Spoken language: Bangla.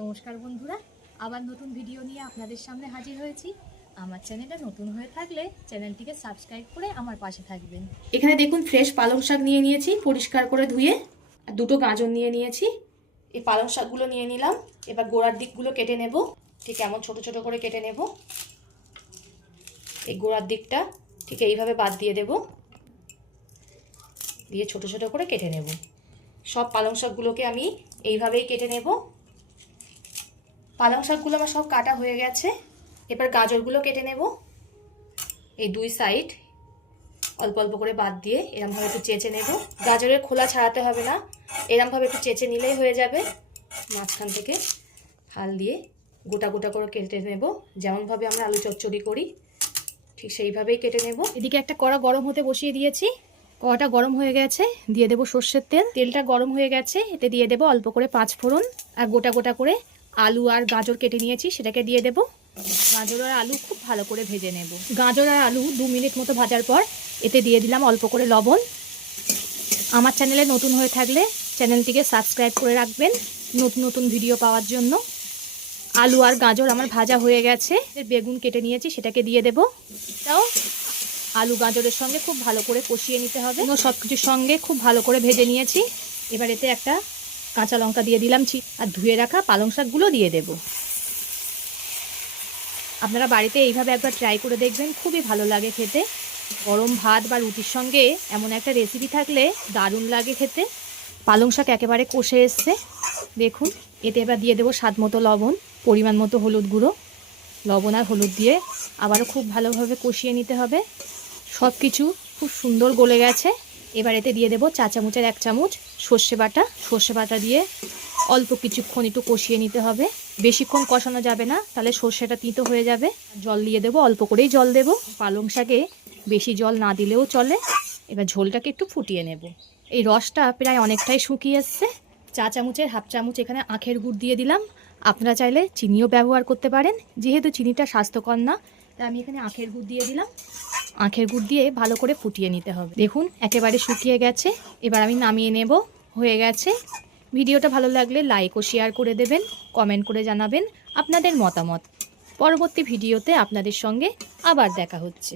নমস্কার বন্ধুরা, আবার নতুন ভিডিও নিয়ে আপনাদের সামনে হাজির হয়েছি। আমার চ্যানেলটা নতুন হয়ে থাকলে চ্যানেলটিকে সাবস্ক্রাইব করে আমার পাশে থাকবেন। এখানে দেখুন ফ্রেশ পালং শাক নিয়ে নিয়েছি, পরিষ্কার করে ধুয়ে, আর দুটো গাজর নিয়ে নিয়েছি। এই পালং শাকগুলো নিয়ে নিলাম, এবার গোড়ার দিকগুলো কেটে নেব। ঠিক এমন ছোট ছোট করে কেটে নেব। এই গোড়ার দিকটা ঠিক এইভাবে বাদ দিয়ে দেব। দিয়ে ছোট ছোট করে কেটে নেব। সব পালং শাকগুলোকে আমি এইভাবেই কেটে নেব। পালং শাকগুলো আমার সব কাটা হয়ে গেছে। এবার গাজরগুলো কেটে নেব। এই দুই সাইড অল্প অল্প করে বাদ দিয়ে এরমভাবে একটু চেঁচে নেব। গাজরের খোলা ছাড়াতে হবে না, এরমভাবে একটু চেঁচে নিলেই হয়ে যাবে। মাঝখান থেকে হাল দিয়ে গোটা গোটা করে কেটে নেব। যেমনভাবে আমরা আলু চচ্চড়ি করি, ঠিক সেইভাবেই কেটে নেব। এদিকে একটা কড়া গরম হতে বসিয়ে দিয়েছি। কড়াটা গরম হয়ে গেছে, দিয়ে দেবো সর্ষের তেল। তেলটা গরম হয়ে গেছে, এতে দিয়ে দেবো অল্প করে পাঁচ ফোড়ন আর গোটা গোটা করে আলু আর গাজর কেটে নিয়েছি, সেটাকে দিয়ে দেবো। গাজর আর আলু খুব ভালো করে ভেজে নেব। গাজর আর আলু দু মিনিট মতো ভাজার পর এতে দিয়ে দিলাম অল্প করে লবণ। আমার চ্যানেলে নতুন হয়ে থাকলে চ্যানেলটিকে সাবস্ক্রাইব করে রাখবেন নতুন নতুন ভিডিও পাওয়ার জন্য। আলু আর গাজর আমার ভাজা হয়ে গেছে। বেগুন কেটে নিয়েছি, সেটাকে দিয়ে দেবো। তাও আলু গাজরের সঙ্গে খুব ভালো করে কষিয়ে নিতে হবে। সব কিছুর সঙ্গে খুব ভালো করে ভেজে নিয়েছি। এবার এতে একটা কাঁচা লঙ্কা দিয়ে দিলাম ছি, আর ধুয়ে রাখা পালং শাকগুলো দিয়ে দেব। আপনারা বাড়িতে এইভাবে একবার ট্রাই করে দেখবেন, খুবই ভালো লাগে খেতে। গরম ভাত বা রুটির সঙ্গে এমন একটা রেসিপি থাকলে দারুণ লাগে খেতে। পালং শাক একেবারে কষে এসছে। দেখুন, এতে এবার দিয়ে দেবো স্বাদ মতো লবণ, পরিমাণ মতো হলুদ গুঁড়ো। লবণ আর হলুদ দিয়ে আবারও খুব ভালোভাবে কষিয়ে নিতে হবে। সব কিছু খুব সুন্দর গলে গেছে। এবার এতে দিয়ে দেবো চা চামচের এক চামচ সর্ষে বাটা। সর্ষে বাটা দিয়ে অল্প কিছুক্ষণ একটু কষিয়ে নিতে হবে। বেশিক্ষণ কষানো যাবে না, তাহলে সর্ষেটা তিতো হয়ে যাবে। জল দিয়ে দেবো, অল্প করেই জল দেবো। পালং শাকে বেশি জল না দিলেও চলে। এবার ঝোলটাকে একটু ফুটিয়ে নেব। এই রসটা প্রায় অনেকটাই শুকিয়ে এসছে। চা চামচের হাফ চামচ এখানে আখের গুড় দিয়ে দিলাম। আপনারা চাইলে চিনিও ব্যবহার করতে পারেন। যেহেতু চিনিটা স্বাস্থ্যকর না তাই আমি এখানে আখের গুড় দিয়ে দিলাম। আখের গুড় দিয়ে ভালো করে ফুটিয়ে নিতে হবে। দেখুন, একেবারে শুকিয়ে গেছে। এবার আমি নামিয়ে নেব। হয়ে গেছে। ভিডিওটা ভালো লাগলে লাইক ও শেয়ার করে দেবেন কমেন্ট করে জানাবেন আপনাদের মতামত। পরবর্তী ভিডিওতে আপনাদের সঙ্গে আবার দেখা হচ্ছে।